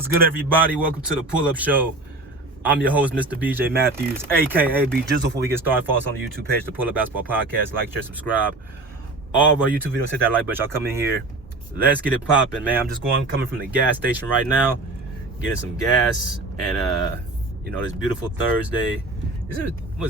What's good, everybody? Welcome to the Pull-Up Show. I'm your host, Mr. BJ Matthews, a.k.a. B Jizzle. Before we get started, follow us on the YouTube page, the Pull-Up Basketball Podcast. Like, share, subscribe. All of our YouTube videos, hit that like button. Y'all come in here. Let's get it popping, man. I'm just coming from the gas station right now, getting some gas. And, this beautiful Thursday. Was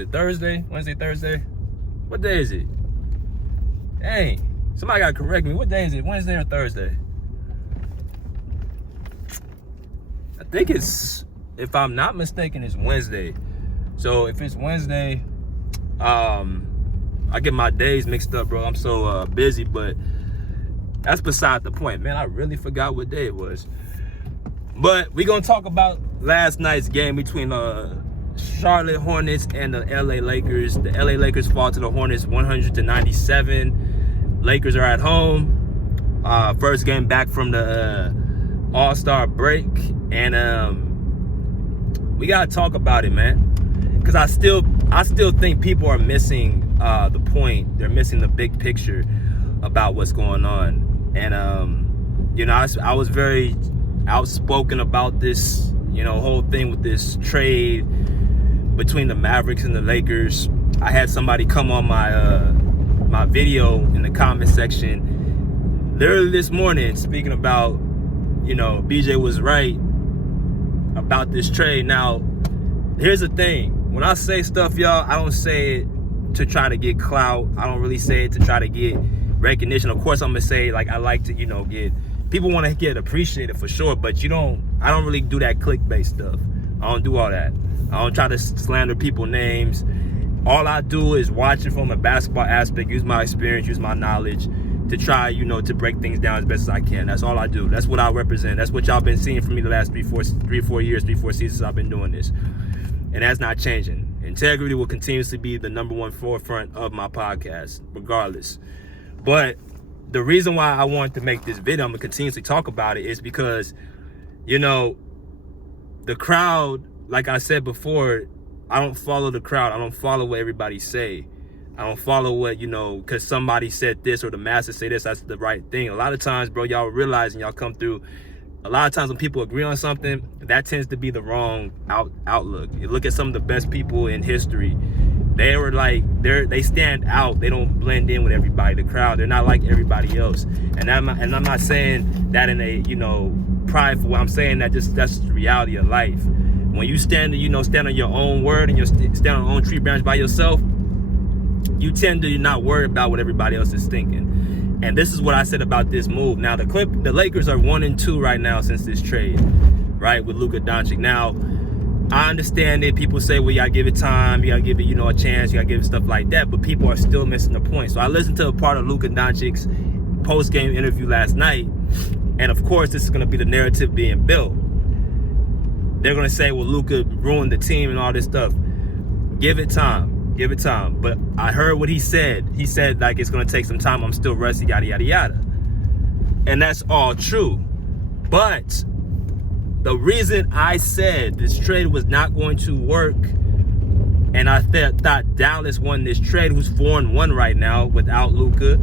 it Thursday? Wednesday, Thursday? What day is it? Dang. Somebody got to correct me. What day is it? Wednesday or Thursday? I think it's, if I'm not mistaken, it's Wednesday. So if it's Wednesday, I get my days mixed up, bro. I'm so busy, but that's beside the point, man. I really forgot what day it was. But we're going to talk about last night's game between Charlotte Hornets and the LA Lakers. The LA Lakers fall to the Hornets 100-97. Lakers are at home. First game back from the All-Star break. And we gotta talk about it, man, because I still think people are missing the point. They're missing the big picture about what's going on. And I was very outspoken about this whole thing with this trade between the Mavericks and the Lakers. I had somebody come on my video in the comment section literally this morning speaking about BJ was right about this trade. Now, here's the thing. When I say stuff, y'all, I don't say it to try to get clout. I don't really say it to try to get recognition. Of course, I'm gonna say, like, I like to, get people want to get appreciated for sure, but I don't really do that clickbait stuff. I don't do all that. I don't try to slander people's names. All I do is watch it from a basketball aspect, use my experience, use my knowledge to try, to break things down as best as I can. That's all I do. That's what I represent. That's what y'all been seeing from me the last 3-4 seasons I've been doing this. And that's not changing. Integrity will continuously be the number one forefront of my podcast, regardless. But the reason why I wanted to make this video, I'm going to continuously talk about it, is because, the crowd, like I said before, I don't follow the crowd. I don't follow what everybody say. I don't follow what, because somebody said this or the masses say this, that's the right thing. A lot of times, bro, y'all realize and y'all come through, a lot of times when people agree on something, that tends to be the wrong outlook. You look at some of the best people in history. They stand out. They don't blend in with everybody, the crowd. They're not like everybody else. And I'm not saying that in a, prideful way. I'm saying that that's the reality of life. When you stand on your own word and you stand on your own tree branch by yourself, you tend to not worry about what everybody else is thinking. And this is what I said about this move. Now, the Lakers are 1-2 right now since this trade, right, with Luka Doncic. Now, I understand that people say, well, you gotta give it time, you gotta give it, a chance, you gotta give it stuff like that, but people are still missing the point. So I listened to a part of Luka Doncic's post-game interview last night, and of course, this is gonna be the narrative being built. They're gonna say, well, Luka ruined the team and all this stuff. Give it time. Give it time. But I heard what he said. He said, like, it's going to take some time. I'm still rusty, yada, yada, yada. And that's all true. But the reason I said this trade was not going to work, and I thought Dallas won this trade, who's 4-1 right now without Luka.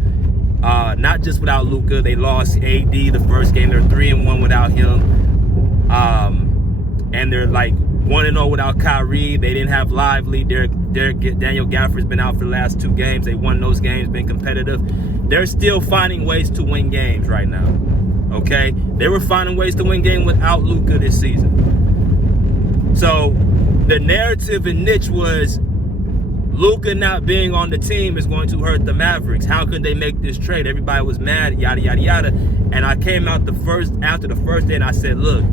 Not just without Luka. They lost AD the first game. They're 3-1 without him. And they're like 1-0 without Kyrie. They didn't have Lively. Daniel Gafford's been out for the last 2 games. They won those games, been competitive. They're still finding ways to win games right now. Okay? They were finding ways to win games without Luka this season. So the narrative and niche was Luka not being on the team is going to hurt the Mavericks. How could they make this trade? Everybody was mad, yada, yada, yada. And I came out after the first day and I said, look,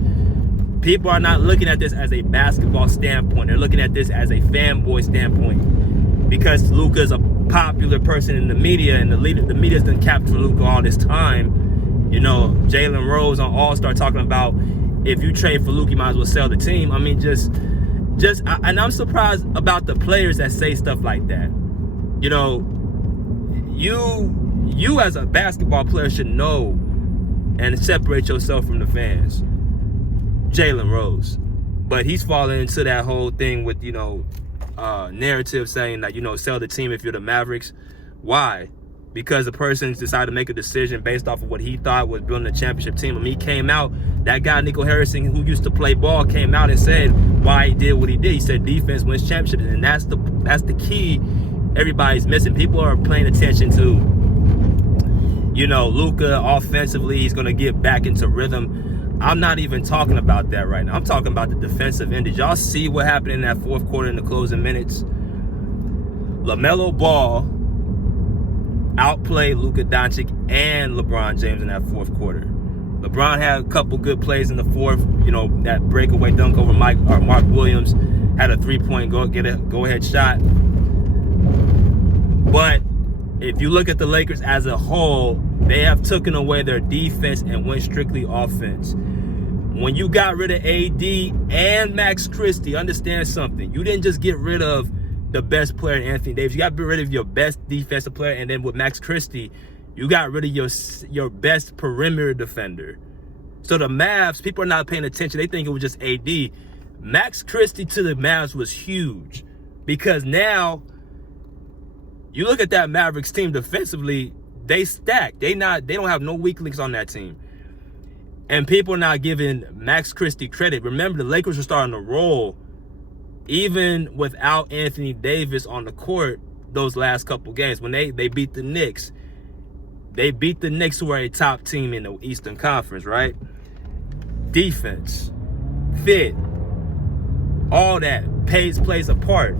people are not looking at this as a basketball standpoint. They're looking at this as a fanboy standpoint, because Luka is a popular person in the media, and the media's been captured Luka all this time. Jalen Rose on All-Star talking about, if you trade for Luka, you might as well sell the team. I mean, and I'm surprised about the players that say stuff like that. You as a basketball player should know and separate yourself from the fans. Jalen Rose, but he's falling into that whole thing with narrative saying that sell the team if you're the Mavericks. Why? because the person decided to make a decision based off of what he thought was building a championship team. When he came out, that guy Nico Harrison, who used to play ball, came out and said why he did what he did. He said defense wins championships, and that's the key everybody's missing. People are paying attention to, Luka offensively. He's going to get back into rhythm. I'm not even talking about that right now. I'm talking about the defensive end. Did y'all see what happened in that fourth quarter in the closing minutes? LaMelo Ball outplayed Luka Doncic and LeBron James in that fourth quarter. LeBron had a couple good plays in the fourth. That breakaway dunk over Mark Williams, had a three-point go-ahead shot. But if you look at the Lakers as a whole, they have taken away their defense and went strictly offense. When you got rid of AD and Max Christie, understand something. You didn't just get rid of the best player, Anthony Davis. You got to get rid of your best defensive player, and then with Max Christie, you got rid of your best perimeter defender. So the Mavs, people are not paying attention. They think it was just AD. Max Christie to the Mavs was huge, because now you look at that Mavericks team defensively, they stack. They don't have no weak links on that team. And people are not giving Max Christie credit. Remember, the Lakers were starting to roll even without Anthony Davis on the court those last couple games. When they beat the Knicks, who are a top team in the Eastern Conference, right? Defense, fit, all that plays a part.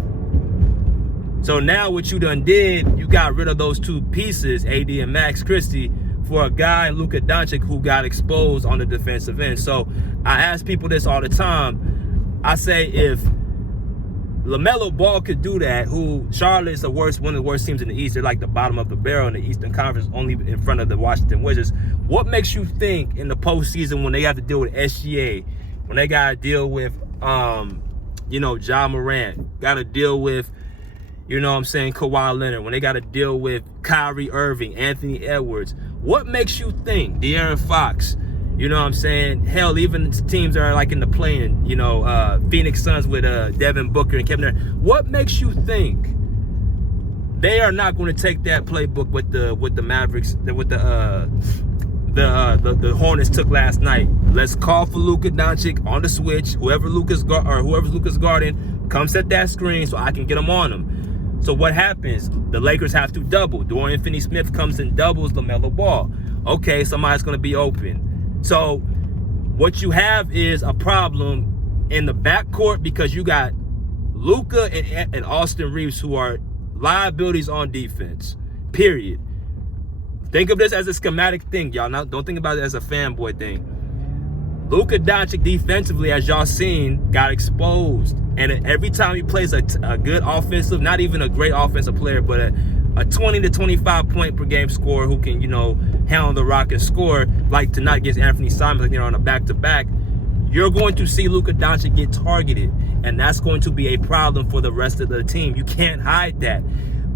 So now what you done did, you got rid of those two pieces, AD and Max Christie, for a guy, Luka Doncic, who got exposed on the defensive end. So I ask people this all the time. I say, if LaMelo Ball could do that, who Charlotte's one of the worst teams in the East. They're like the bottom of the barrel in the Eastern Conference, only in front of the Washington Wizards. What makes you think in the postseason, when they have to deal with SGA, when they got to deal with, Ja Morant, got to deal with, Kawhi Leonard, when they got to deal with Kyrie Irving, Anthony Edwards, what makes you think De'Aaron Fox, hell, even teams that are like in the play-in, Phoenix Suns with Devin Booker and Kevin Durant, what makes you think they are not going to take that playbook with the Mavericks, with the Hornets took last night? Let's call for Luka Doncic on the switch. Whoever's Luka's guarding, come set that screen so I can get them on him. So what happens? The Lakers have to double. Dorian Finney-Smith comes and doubles LaMelo Ball. Okay, somebody's going to be open. So what you have is a problem in the backcourt, because you got Luka and Austin Reeves, who are liabilities on defense, period. Think of this as a schematic thing, y'all. Now, don't think about it as a fanboy thing. Luka Doncic defensively, as y'all seen, got exposed. And every time he plays a good offensive, not even a great offensive player, but a 20 to 25 point per game scorer who can, handle the rock and score, like tonight against Anthony Simons, on a back-to-back, you're going to see Luka Doncic get targeted. And that's going to be a problem for the rest of the team. You can't hide that.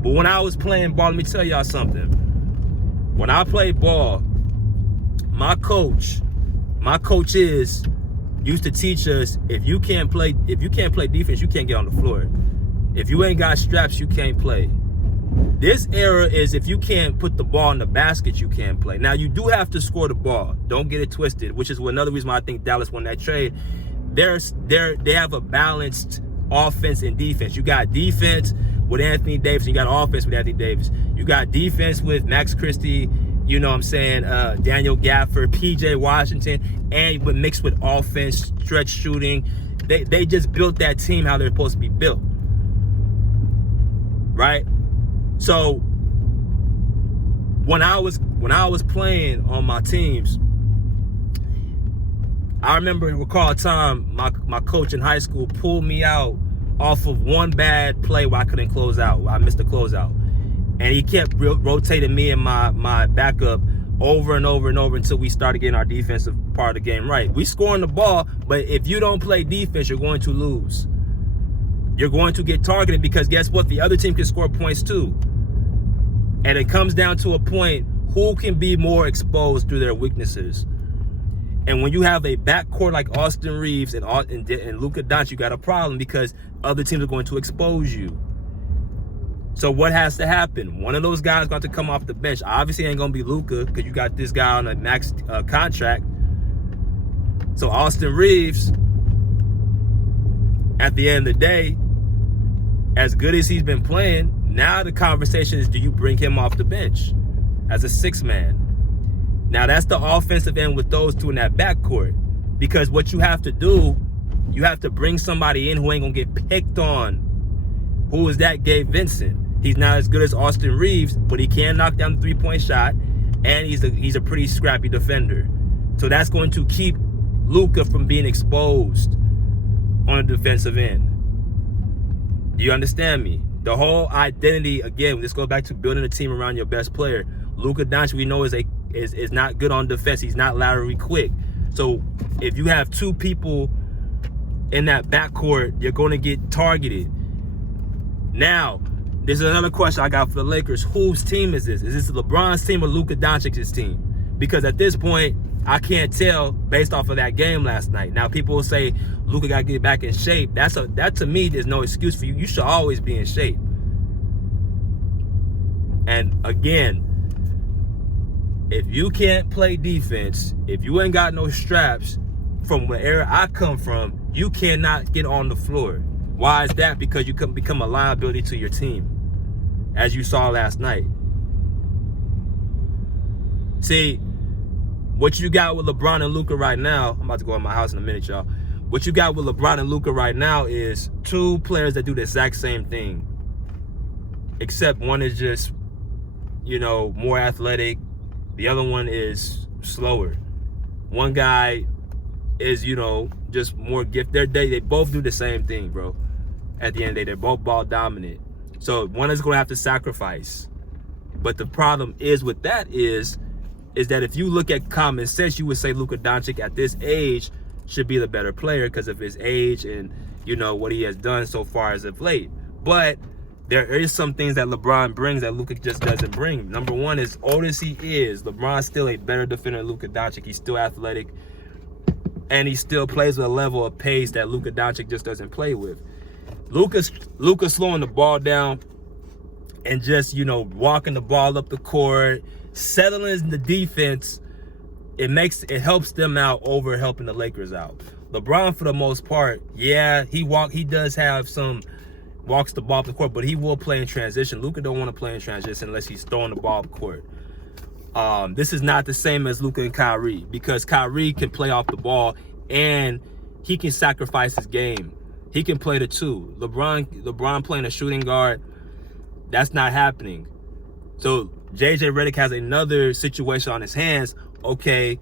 But when I was playing ball, let me tell y'all something. When I played ball, my coach used to teach us, if you can't play defense, you can't get on the floor. If you ain't got straps, you can't play. This era is, if you can't put the ball in the basket, you can't play. Now, you do have to score the ball. Don't get it twisted, which is another reason why I think Dallas won that trade. They have a balanced offense and defense. You got defense with Anthony Davis, and you got offense with Anthony Davis. You got defense with Max Christie, Daniel Gafford, PJ Washington, and mixed with offense, stretch shooting. They just built that team how they're supposed to be built, right? So when I was playing on my teams, I recall a time my coach in high school pulled me out off of one bad play where I couldn't close out. I missed the closeout. And he kept rotating me and my backup over and over and over until we started getting our defensive part of the game right. We scoring the ball, but if you don't play defense, you're going to lose. You're going to get targeted, because guess what? The other team can score points too. And it comes down to a point, who can be more exposed through their weaknesses? And when you have a backcourt like Austin Reeves and Luka Doncic, you got a problem, because other teams are going to expose you. So what has to happen? One of those guys got to come off the bench. Obviously, ain't gonna be Luka because you got this guy on a max contract. So Austin Reeves, at the end of the day, as good as he's been playing, now the conversation is, do you bring him off the bench as a sixth man? Now that's the offensive end with those two in that backcourt. Because what you have to do, you have to bring somebody in who ain't gonna get picked on. Who is that? Gabe Vincent. He's not as good as Austin Reeves, but he can knock down the three-point shot, and he's a pretty scrappy defender. So that's going to keep Luka from being exposed on the defensive end. Do you understand me? The whole identity, again, this goes back to building a team around your best player. Luka Doncic, we know, is not good on defense. He's not laterally quick. So if you have two people in that backcourt, you're going to get targeted. Now, this is another question I got for the Lakers. Whose team is this? Is this LeBron's team or Luka Doncic's team? Because at this point, I can't tell based off of that game last night. Now, people will say Luka got to get back in shape. That to me, there's no excuse for you. You should always be in shape. And again, if you can't play defense, if you ain't got no straps, from the era I come from, you cannot get on the floor. Why is that? Because you can become a liability to your team, as you saw last night. See, what you got with LeBron and Luka right now, I'm about to go in my house in a minute, y'all. What you got with LeBron and Luka right now is two players that do the exact same thing. Except one is just, more athletic. The other one is slower. One guy is, just more gifted. They both do the same thing, bro. At the end of the day, they're both ball dominant. So one is going to have to sacrifice. But the problem is with that is that if you look at common sense, you would say Luka Doncic at this age should be the better player because of his age and, what he has done so far as of late. But there is some things that LeBron brings that Luka just doesn't bring. Number one, as old as he is, LeBron's still a better defender than Luka Doncic. He's still athletic. And he still plays with a level of pace that Luka Doncic just doesn't play with. Luka's slowing the ball down and just, walking the ball up the court, settling the defense. It helps them out over helping the Lakers out. LeBron, for the most part, yeah, he does have some walks the ball up the court, but he will play in transition. Luka don't want to play in transition unless he's throwing the ball up the court. This is not the same as Luka and Kyrie because Kyrie can play off the ball and he can sacrifice his game. He can play the two. LeBron playing a shooting guard, that's not happening. So JJ Redick has another situation on his hands. Okay,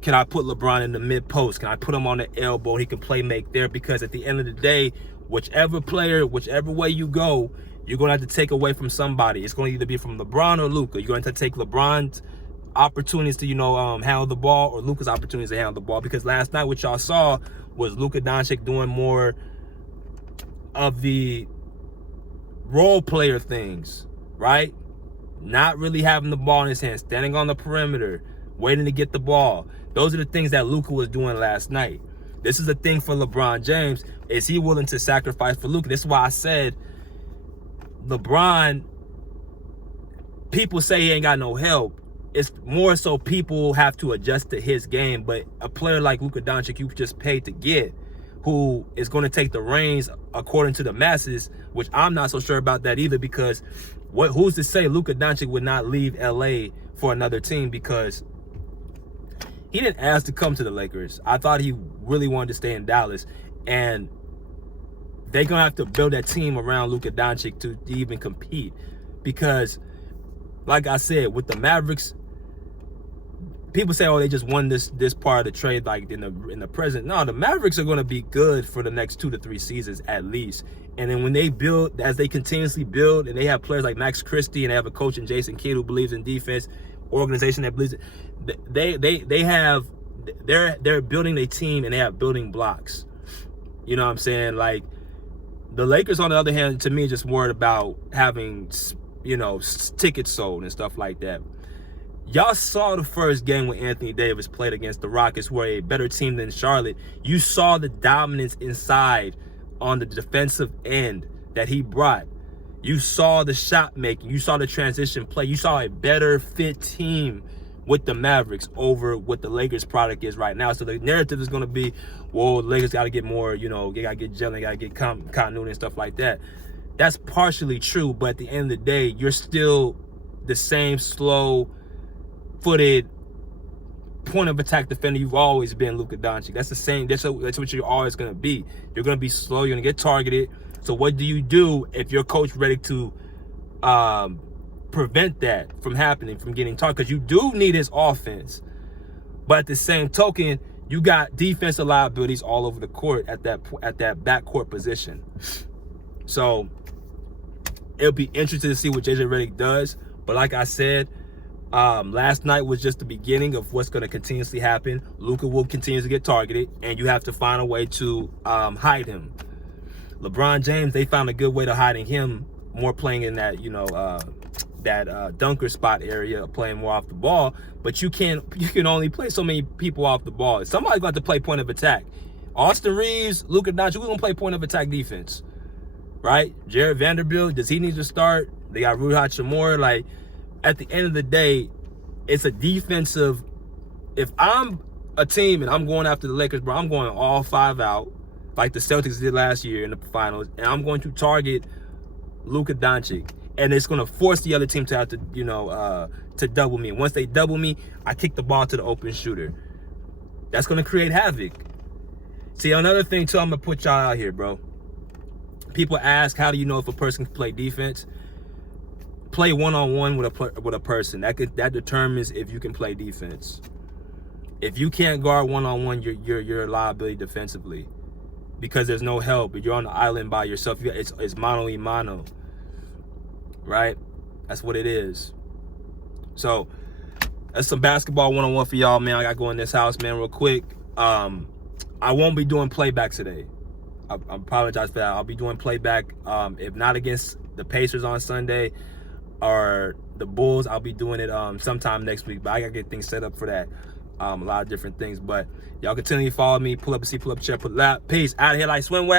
can I put LeBron in the mid post? Can I put him on the elbow? He can play make there because at the end of the day, whichever way you go, you're going to have to take away from somebody. It's going to either be from LeBron or Luka. You're going to have to take LeBron's opportunities to, handle the ball or Luka's opportunities to handle the ball. Because last night what y'all saw was Luka Doncic doing more of the role player things, right? Not really having the ball in his hand, standing on the perimeter, waiting to get the ball. Those are the things that Luka was doing last night. This is the thing for LeBron James. Is he willing to sacrifice for Luka? This is why I said LeBron, people say he ain't got no help. It's more so people have to adjust to his game. But a player like Luka Doncic, you just paid to get, who is going to take the reins according to the masses, which I'm not so sure about that either because who's to say Luka Doncic would not leave LA for another team because he didn't ask to come to the Lakers. I thought he really wanted to stay in Dallas. And they're going to have to build that team around Luka Doncic to even compete because, like I said, with the Mavericks, people say, oh, they just won this part of the trade like in the present. No, the Mavericks are going to be good for the next 2 to 3 seasons at least. And then when they build, as they continuously build, and they have players like Max Christie and they have a coach in Jason Kidd who believes in defense, organization that believes they're building a team and they have building blocks. You know what I'm saying? Like the Lakers, on the other hand, to me, just worried about having, tickets sold and stuff like that. Y'all saw the first game when Anthony Davis played against the Rockets, who are a better team than Charlotte. You saw the dominance inside on the defensive end that he brought. You saw the shot making. You saw the transition play. You saw a better fit team with the Mavericks over what the Lakers product is right now. So the narrative is going to be, well, the Lakers got to get more, you know, they got to get gelling, got to get continuity and stuff like that. That's partially true, but at the end of the day, you're still the same slow-footed point of attack defender you've always been, Luka Doncic. That's the same. That's what you're always going to be. You're going to be slow. You're going to get targeted. So what do you do if your coach ready to prevent that from happening, from getting targeted? Because you do need his offense. But at the same token, you got defensive liabilities all over the court at that backcourt position. So it'll be interesting to see what JJ Redick does. But like I said, last night was just the beginning of what's going to continuously happen. Luka will continue to get targeted, and you have to find a way to hide him. LeBron James, they found a good way to hiding him, more playing in that, you know, that dunker spot area, playing more off the ball. But you can only play so many people off the ball. Somebody's got to play point of attack. Austin Reeves, Luka Doncic, we're going to play point of attack defense, right? Jared Vanderbilt, does he need to start? They got Rui Hachimura. Like, at the end of the day, it's a defensive. If I'm a team and I'm going after the Lakers, bro, I'm going all 5 out, like the Celtics did last year in the finals, and I'm going to target Luka Doncic, and it's going to force the other team to have to, you know, to double me. Once they double me, I kick the ball to the open shooter. That's going to create havoc. See, another thing too, I'm going to put y'all out here, bro. People ask, how do you know if a person can play defense? Play one-on-one with a person. That determines if you can play defense. If you can't guard one-on-one, you're a liability defensively, because there's no help. You're on the island by yourself. It's mano y mano, right? That's what it is. So that's some basketball one-on-one for y'all, man. I got to go in this house, man, real quick. I won't be doing playback today. I apologize for that. I'll be doing playback. If not against the Pacers on Sunday or the Bulls, I'll be doing it sometime next week. But I got to get things set up for that. A lot of different things. But y'all continue to follow me. Pull up a seat, pull up a chair, pull up. Peace. Out of here like swimwear.